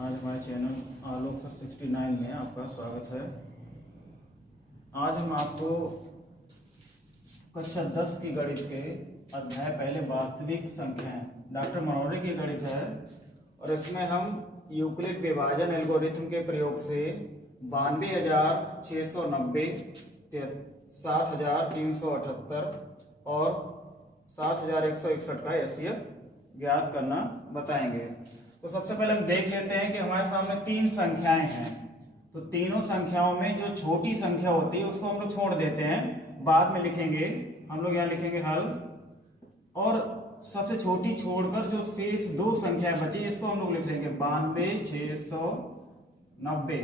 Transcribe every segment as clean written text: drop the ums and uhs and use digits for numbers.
आज हमारे चैनल आलोक सर 69 में आपका स्वागत है। आज हम आपको कक्षा 10 की गणित के अध्याय पहले वास्तविक संख्याएं डॉक्टर मनोरे की गणित है और इसमें हम यूक्लिड विभाजन एल्गोरिथम के प्रयोग से 92,690, 7,378 और 7,161 का एचसीएफ ज्ञात करना बताएंगे। तो सबसे पहले हम देख लेते हैं कि हमारे सामने तीन संख्याएं हैं। तो तीनों संख्याओं में जो छोटी संख्या होती है उसको हम लोग छोड़ देते हैं, बाद में लिखेंगे। हम लोग यहाँ लिखेंगे हल, और सबसे छोटी छोड़कर जो शेष दो संख्याएं बची इसको हम लोग लिख लेंगे 92,690,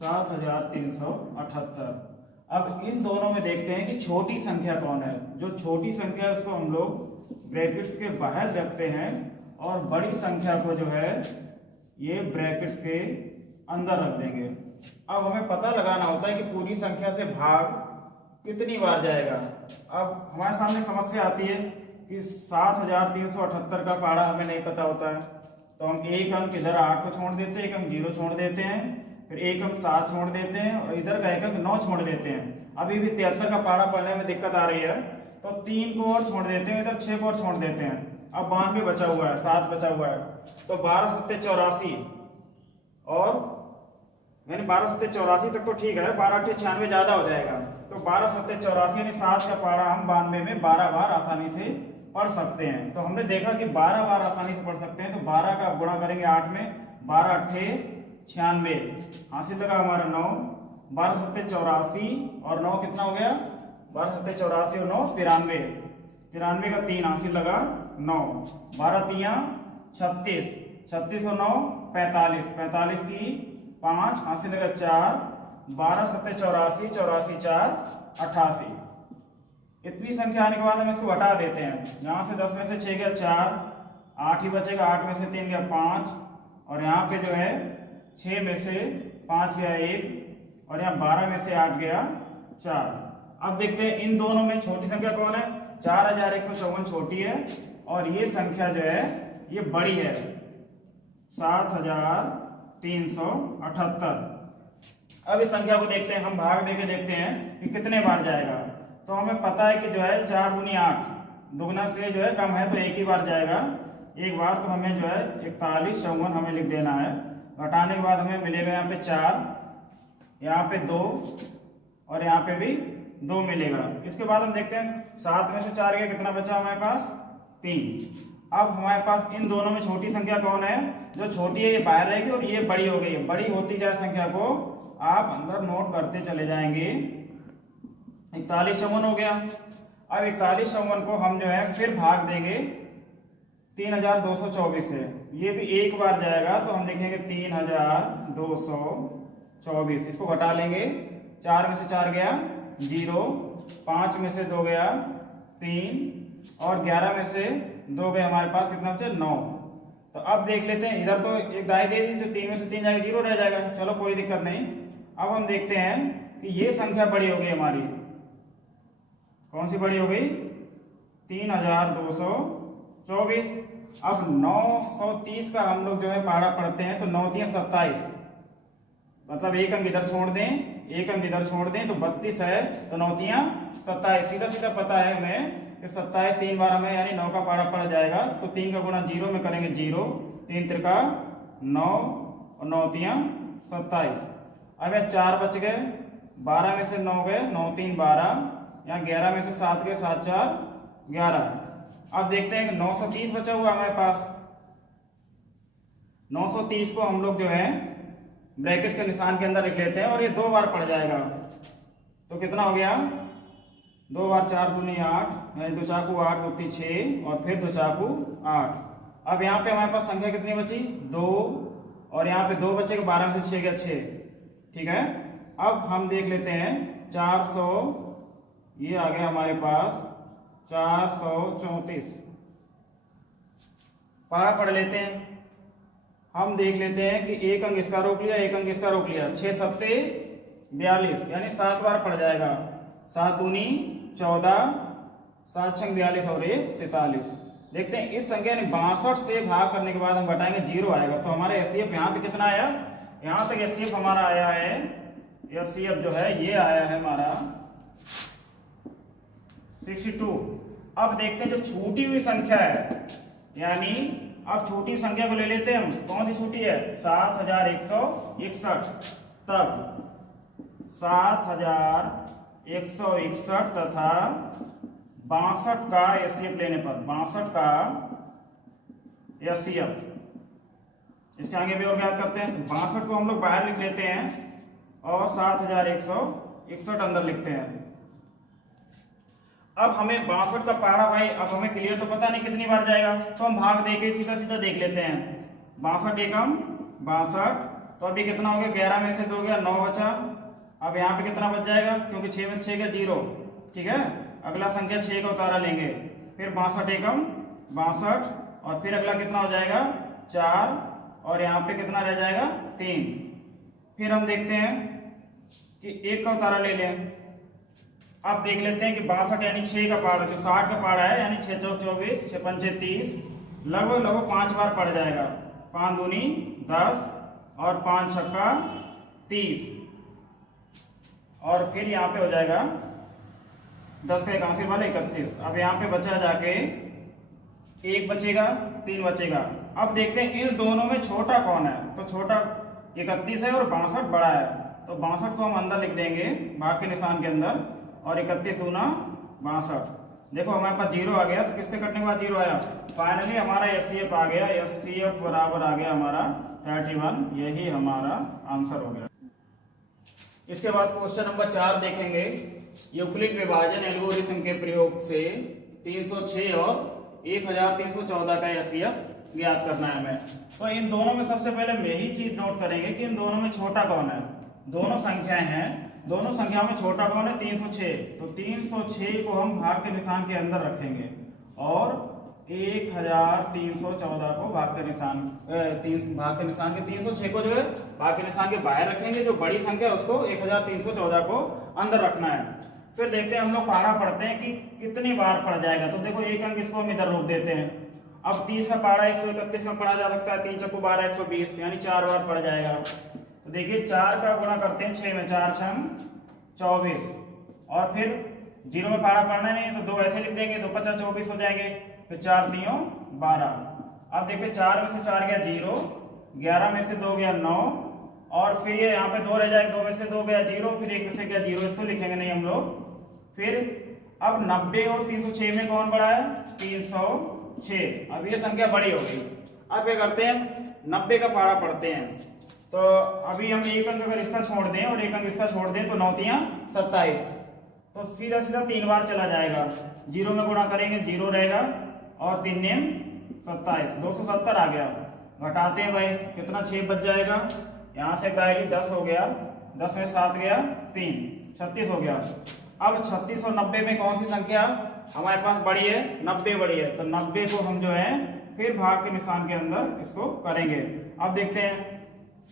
7,378। अब इन दोनों में देखते हैं कि छोटी संख्या कौन है। जो छोटी संख्या है उसको हम लोग ब्रैकेट्स के बाहर रखते हैं और बड़ी संख्या को जो है ये ब्रैकेट्स के अंदर रख देंगे। अब हमें पता लगाना होता है कि पूरी संख्या से भाग कितनी बार जाएगा। अब हमारे सामने समस्या आती है कि 7,378 का पारा हमें नहीं पता होता है, तो हम एक अंक इधर 8 को छोड़ देते हैं, एक अंक 0 छोड़ देते हैं, फिर एक अंक 7 छोड़ देते हैं और इधर का एक अंक 9 छोड़ देते हैं। अभी भी 73 का पारा पढ़ने में दिक्कत आ रही है, तो 3 को और छोड़ देते हैं, इधर 6 को और छोड़ देते हैं। अब 92 बचा हुआ है, 7 बचा हुआ है, तो 12 7 84 और यानी 12 7 84 तक तो ठीक है, 12 8 96 ज्यादा हो जाएगा। तो 12 7 84 यानी 7 का पारा हम 92 में 12 बार आसानी से पढ़ सकते हैं। तो हमने देखा कि 12 बार आसानी से पढ़ सकते हैं, तो 12 का गुणा करेंगे 8 में, 12 8 96 हासिल लगा हमारा 9, 12 7 84 और 9 कितना हो गया, 12 7 84 और 9 93, 93 का 3 हासिल लगा 9, 12 3 36, 36 और 9 45, 45 की 5 हासिल लगा 4, 12 7 84, 84 4 88। इतनी संख्या आने के बाद हम इसको हटा देते हैं। यहाँ से 10 में से 6 गया 4, 8 ही बचेगा, 8 में से 3 गया 5 और यहाँ पे जो है 6 में से 5 गया 1 और यहाँ 12 में से 8 गया 4। अब देखते हैं इन दोनों में छोटी संख्या कौन है। 4,154 छोटी है और ये संख्या जो है ये बड़ी है 7,378। अब इस संख्या को देखते हैं, हम भाग देके देखते हैं कि कितने बार जाएगा। तो हमें पता है कि जो है 4 दूनी 8, दुगना से जो है कम है तो एक ही बार जाएगा, एक बार। तो हमें जो है 41 54 हमें लिख देना है। घटाने के बाद हमें मिलेगा यहाँ पे 4, यहाँ पे 2 और यहाँ पे भी 2 मिलेगा। इसके बाद हम देखते हैं 7 में से 4 गया, कितना बचा हमारे पास 3। अब हमारे पास इन दोनों में छोटी संख्या कौन है। जो छोटी है ये बाहर रहेगी और ये बड़ी हो गई है। बड़ी होती जाए संख्या को आप अंदर नोट करते चले जाएंगे। 41 54 हो गया। अब 41 54 को हम जो है फिर भाग देंगे 3,224 से, ये भी एक बार जाएगा तो हम लिखेंगे 3,224। इसको घटा लेंगे, 4 में से 4 गया 0, 5 में से 2 गया 3 और 11 में से 2 गए, हमारे पास कितना बचे 9। तो अब देख लेते हैं, इधर तो एक दाई दे दी तो 3 में से 3 जाएगा 0 रह जाएगा, चलो कोई दिक्कत नहीं। अब हम देखते हैं कि ये संख्या बड़ी हो गई हमारी। कौन सी बड़ी हो गई, 3,224। अब 930 का हम लोग जो है पारा पढ़ते हैं, तो 9 3 27, मतलब एक अंक इधर छोड़ दें, एक अंक इधर छोड़ दें तो 32 है, तो 9 3 27। सीधा सीधा पता है हमें कि 27 3 बार हमें यानी 9 का पारा पड़ जाएगा। तो 3 का गुणा 0 में करेंगे 0, 3 3 का 9 और 9 3 27। अब ये 4 बच गए, 12 में से 9 गए, 9 3 12, यहाँ 11 में से 7 गए, 7 4 11। अब देखते हैं 930 बचा हुआ हमारे पास। 930 को हम लोग जो है ब्रैकेट के निशान के अंदर लिख लेते हैं और ये 2 बार पड़ जाएगा। तो कितना हो गया, 2 बार 4 दूनी 8, यानी 2 चाकू 8, 2 3 6 और फिर 2 चाकू 8। अब यहाँ पे हमारे पास संख्या कितनी बची 2 और यहाँ पे 2 बचेगा, 12 में से 6 गया 6, ठीक है। अब हम देख लेते हैं 400, ये आ गया हमारे पास 434। पारा पढ़ लेते हैं, हम देख लेते हैं कि एक अंक इसका रोक लिया, एक अंक इसका रोक लिया, 6 7 42 यानी 7 बार पड़ जाएगा। 7 दूनी 14, 7 6 42 और 1 43। देखते हैं इस संख्या ने 62 से भाग करने के बाद हम घटाएंगे 0 आएगा। तो हमारा एचसीएफ यहाँ तक कितना आया, यहाँ तक एचसीएफ हमारा आया है, एचसीएफ जो है ये आया है हमारा 62। अब देखते हैं जो छूटी हुई संख्या है, यानी अब छोटी संख्या को ले लेते हैं हम, कौन सी छूटी है 7161, तब 7161 तथा 62 का एचसीएफ लेने पर 62 का एचसीएफ, इसके आगे भी और ज्ञात करते हैं। 62 को हम लोग बाहर लिख लेते हैं और 7161 अंदर लिखते हैं। अब हमें 62 का पारा भाई अब हमें क्लियर तो पता नहीं कितनी बार जाएगा, तो हम भाग देके सीधा सीधा देख लेते हैं। 62 एकम 62, तो अभी कितना हो गया, 11 में से 2 गया 9 बचा। अब यहाँ पे कितना बच जाएगा, क्योंकि 6 में 6 का 0, ठीक है। अगला संख्या 6 का उतारा लेंगे, फिर 62 एकम 62, और फिर अगला कितना हो जाएगा 4, और यहाँ पे कितना रह जाएगा 3। फिर हम देखते हैं कि 1 का उतारा ले लें। अब देख लेते हैं कि 62 यानी 6 का पारा, जो 60 का पारा है, यानी 6 चौक 24, 6 पंचे 30, लगभग 5 बार पड़ जाएगा। 5 दूनी 10 और 5 छक्का 30, और फिर यहाँ पे हो जाएगा 10 का 81 वाले 31। अब यहाँ पे बचा जाके 1 बचेगा, 3 बचेगा। अब देखते हैं इन दोनों में छोटा कौन है, तो छोटा 31 है और 62 बड़ा है, तो 62 को हम अंदर लिख देंगे भाग के निशान के अंदर, और 31 दूना 62। देखो हमारे पास 0 आ गया, तो किससे कटने के बाद 0 आया, फाइनली हमारा एचसीएफ आ गया। एचसीएफ बराबर आ गया हमारा 31, यही हमारा आंसर हो गया। इसके बाद क्वेश्चन नंबर 4 देखेंगे। यूक्लिड विभाजन एल्गोरिथम के प्रयोग से 306 और 1314 का एचसीएफ ज्ञात करना है हमें। तो इन दोनों में सबसे पहले हम यही चीज नोट करेंगे कि इन दोनों में छोटा कौन है। दोनों संख्याएं हैं, दोनों संख्याओं में छोटा कौन है 306, तो 306 को हम भाग के निशान के अंदर रखेंगे, और 1314 को भाग के निशान के 306 को जो है भाग के निशान के बाहर रखेंगे। जो बड़ी संख्या है उसको 1314 को अंदर रखना है। फिर देखते हैं हम लोग पारा पढ़ते हैं कि कितनी बार पढ़ जाएगा। तो देखो एक अंक इसको हम इधर रोक देते हैं। अब 30 का पारा 131 में पढ़ा जा सकता है, 3 चक्कू 12 120, यानी 4 बार पढ़ जाएगा। तो देखिए 4 का गुणा करते हैं 6 में, 4 6 24, और फिर 0 में पारा पढ़ना नहीं है तो 2 ऐसे लिख देंगे, 2 5 24 हो जाएंगे, फिर 4 3 12। अब देखिए 4 में से 4 गया 0, 11 में से 2 गया 9, और फिर ये यहाँ पे 2 रह जाएगा, 2 में से 2 गया 0, फिर 1 में से गया 0, इसको लिखेंगे नहीं हम लोग। फिर अब 90 और 306 में कौन बड़ा है 306। अब ये संख्या बड़ी हो गई। अब क्या करते हैं 90 का पारा पढ़ते हैं। तो अभी हम एक अंक अगर इसका छोड़ दें और एक अंक इसका छोड़ दें तो 9 तियां 27, तो सीधा सीधा 3 बार चला जाएगा। 0 में गुणा करेंगे 0 रहेगा, और 3 नेम 27, 270 आ गया। घटाते हैं भाई, कितना 6 बच जाएगा, यहाँ से डायरेक्ट 10 हो गया, 10 में 7 गया 3, 36 हो गया। अब 36 और 90 में कौन सी संख्या हमारे पास बड़ी है, 90 बड़ी है, तो 90 को हम जो है फिर भाग के निशान के अंदर इसको करेंगे। अब देखते हैं,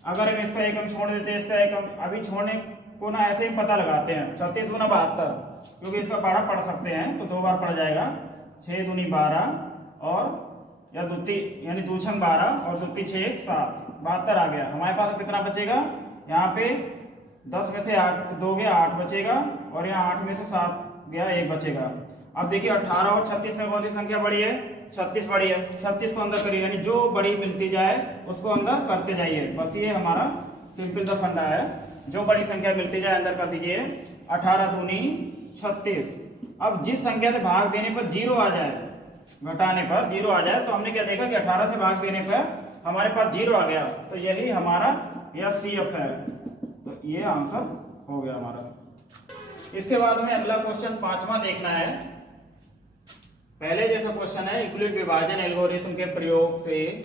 अगर हम इसका एक अंक छोड़ देते हैं, इसका एक अंक अभी छोड़ने को ना ऐसे ही पता लगाते हैं। 36 दूना 72, क्योंकि इसका पारा पढ़ सकते हैं तो 2 बार पढ़ जाएगा। 6 दूनी 12, और या दुत्ती यानी 2 छंग 12 और दुत्ती 6 7, 72 आ गया। हमारे पास कितना बचेगा, यहाँ पे 10 में से 2 गया 8 बचेगा, और यहाँ 8 में से 7 गया 1 बचेगा। अब देखिए 18 और 36 में कौन सी संख्या बड़ी है, 36 बड़ी है। 36 को अंदर करिए, यानी जो बड़ी मिलती जाए उसको अंदर करते जाइए। बस ये हमारा सिंपल सा फंडा है, जो बड़ी संख्या मिलती जाए अंदर कर दीजिए। 18 दूनी 36। अब जिस संख्या से भाग देने पर 0 आ जाए, घटाने पर 0 आ जाए, तो हमने क्या देखा कि 18 से भाग देने पर हमारे पास 0 आ गया, तो यही हमारा एचसीएफ है। तो ये आंसर हो गया हमारा। इसके बाद हमें अगला क्वेश्चन 5वां देखना है। पहले जैसा क्वेश्चन है, यूक्लिड विभाजन एल्गोरिथम के प्रयोग से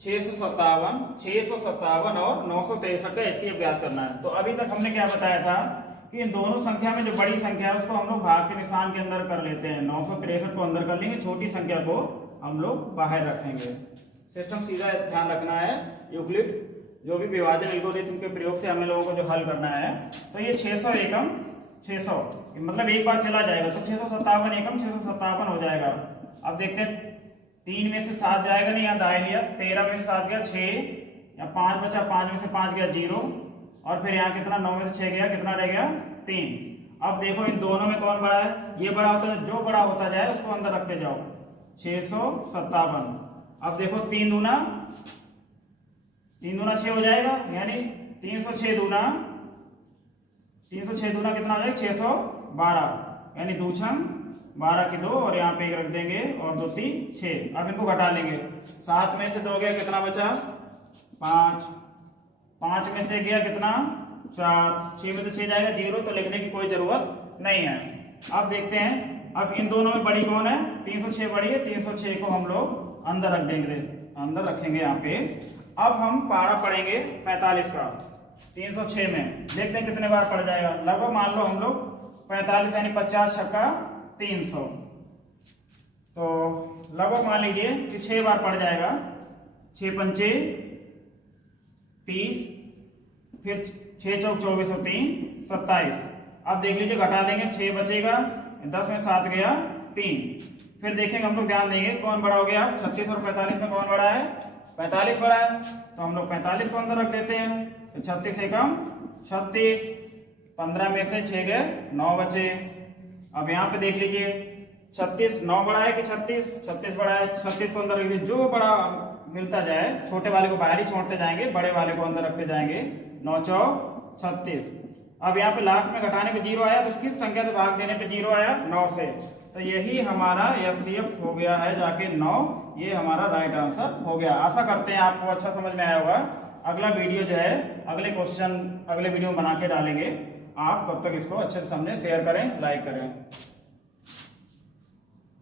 657 और 963 का एचसीएफ ज्ञात करना है। तो अभी तक हमने क्या बताया था कि इन दोनों संख्या में जो बड़ी संख्या है उसको हम लोग भाग के निशान के अंदर कर लेते हैं। 963 को अंदर कर लेंगे, छोटी संख्या को हम लोग बाहर रखेंगे। सिस्टम सीधा ध्यान रखना है। यूक्लिड जो भी विभाजन एल्गोरिथम के प्रयोग से हमें लोगों को जो हल करना है, तो ये 600 एकम 600 मतलब एक बार चला जाएगा, तो 657 एकम 657 हो जाएगा। अब देखते हैं 3 में से 7 जाएगा नहीं, यहाँ दाएं लिया, 13 में से 7 गया 6, या 5 बचा, 5 में से 5 गया 0, और फिर यहाँ कितना 9 में से 6 गया, कितना रह गया 3। अब देखो इन दोनों में कौन बड़ा है, ये बड़ा होता है, जो बड़ा होता जाए उसको अंदर रखते जाओ। 657। अब देखो 3 दूना 6 हो जाएगा, यानी 306 दूना कितना हो जाएगा 612, यानी 2 छंग 12 की 2, और यहाँ पे 1 रख देंगे, और 2 3 6। अब इनको घटा लेंगे, 7 में से 2 गया, कितना बचा 5, 5 में से गया कितना 4, 6 में से 6 जाएगा 0, तो लिखने की कोई जरूरत नहीं है। अब देखते हैं, अब इन दोनों में बड़ी कौन है, 306 बड़ी है, 306 को हम लोग अंदर रख देंगे, अंदर रखेंगे यहाँ पे। अब हम पारा पढ़ेंगे 45 का 306 में, देखते हैं कितने बार पड़ जाएगा। लगभग मान लो हम लोग 45 यानी 50 छक्का 300, तो लगभग मान लीजिए कि 6 बार पड़ जाएगा। 6 पंचे 30, फिर 6 चौक 24 और 3 27। अब देख लीजिए घटा देंगे, 6 बचेगा, 10 में 7 गया 3। फिर देखेंगे हम लोग, ध्यान देंगे कौन बड़ा हो गया। 36 और 45 में कौन बड़ा है, 45 बड़ा है, तो हम लोग 45 को अंदर रख देते हैं। तो 36 से कम 36, 15 में से 6 गए 9 बचे। अब यहाँ पे देख लीजिए 36 9 बड़ा है कि 36 बड़ा है, 36 को अंदर रख दीजिए। जो बड़ा मिलता जाए, छोटे वाले को बाहर ही छोड़ते जाएंगे, बड़े वाले को अंदर रखते जाएंगे। 9 चौक 36। अब यहाँ पे लास्ट में घटाने पे 0 आया, तो किस संख्या से भाग देने पे 0 आया, 9 से। तो यही हमारा FCF हो गया है जाके 9, ये हमारा राइट आंसर हो गया। आशा करते हैं आपको अच्छा समझ में आया होगा। अगला वीडियो जो है, अगले क्वेश्चन अगले वीडियो में बना के डालेंगे। आप तब तक इसको अच्छे से समझें, शेयर करें, लाइक करें।